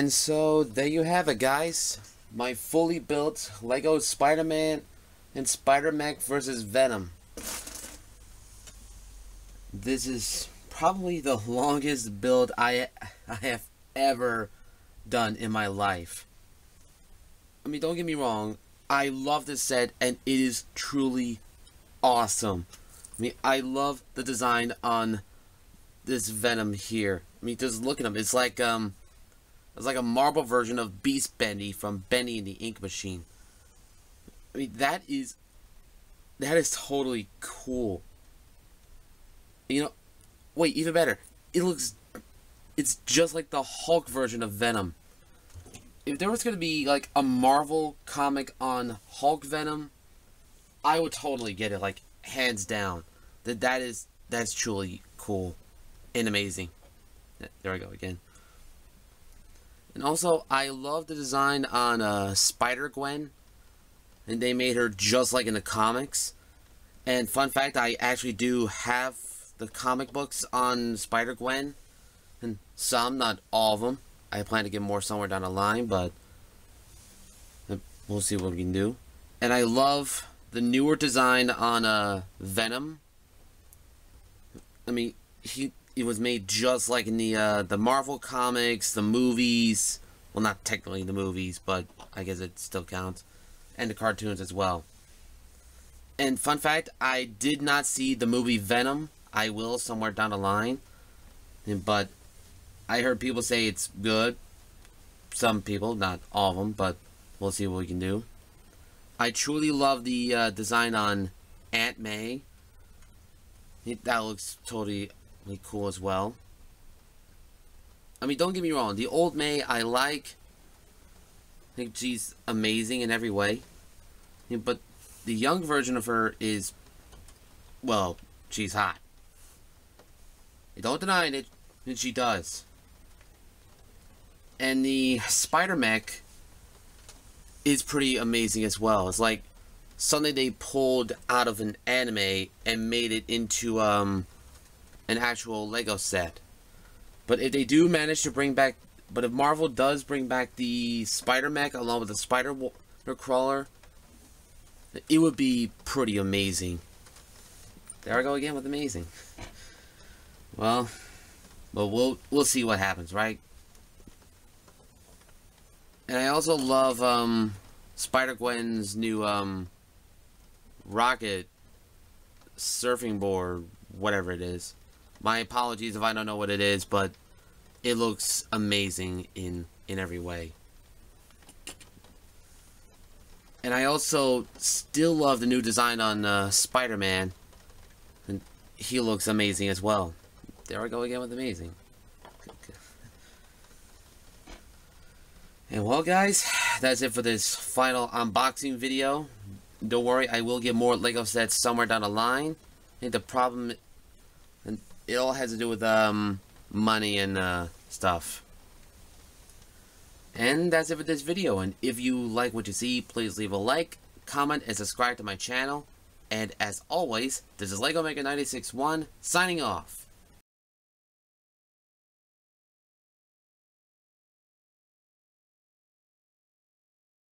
And so there you have it, guys. My fully built Lego Spider-Man and Spider-Mech versus Venom. This is probably the longest build I have ever done in my life. I mean, don't get me wrong, I love this set and it is truly awesome. I mean, I love the design on this Venom here. I mean, just look at him. It's like a marble version of Beast Bendy from Bendy and the Ink Machine. I mean, that is totally cool. You know, wait, even better. It's just like the Hulk version of Venom. If there was going to be like a Marvel comic on Hulk Venom, I would totally get it, like hands down. That's truly cool and amazing. There I go again. And also, I love the design on Spider-Gwen, and they made her just like in the comics. And fun fact, I actually do have the comic books on Spider-Gwen, and some, not all of them. I plan to get more somewhere down the line, but we'll see what we can do. And I love the newer design on Venom. I mean, it was made just like in the Marvel comics, the movies. Well, not technically the movies, but I guess it still counts. And the cartoons as well. And fun fact, I did not see the movie Venom. I will somewhere down the line. But I heard people say it's good. Some people, not all of them, but we'll see what we can do. I truly love the design on Aunt May. That looks totally cool as well. I mean, don't get me wrong. The old May I like. I think she's amazing in every way. But the young version of her is, well, she's hot. You don't deny it, and she does. And the Spider-Mech is pretty amazing as well. It's like something they pulled out of an anime and made it into an actual Lego set. But if they do manage to bring back, but if Marvel does bring back the Spider-Mech along with the Spider-Crawler, it would be pretty amazing. There I go again with amazing. Well, but we'll see what happens, right? And I also love Spider-Gwen's new rocket surfing board, whatever it is. My apologies if I don't know what it is, but it looks amazing in every way. And I also still love the new design on Spider-Man, and he looks amazing as well. There I go again with amazing. And well, guys, that's it for this final unboxing video. Don't worry, I will get more Lego sets somewhere down the line. I think the problem, and it all has to do with money and stuff. And that's it for this video. And if you like what you see, please leave a like, comment, and subscribe to my channel. And as always, this is Lego Maker 96.1 signing off.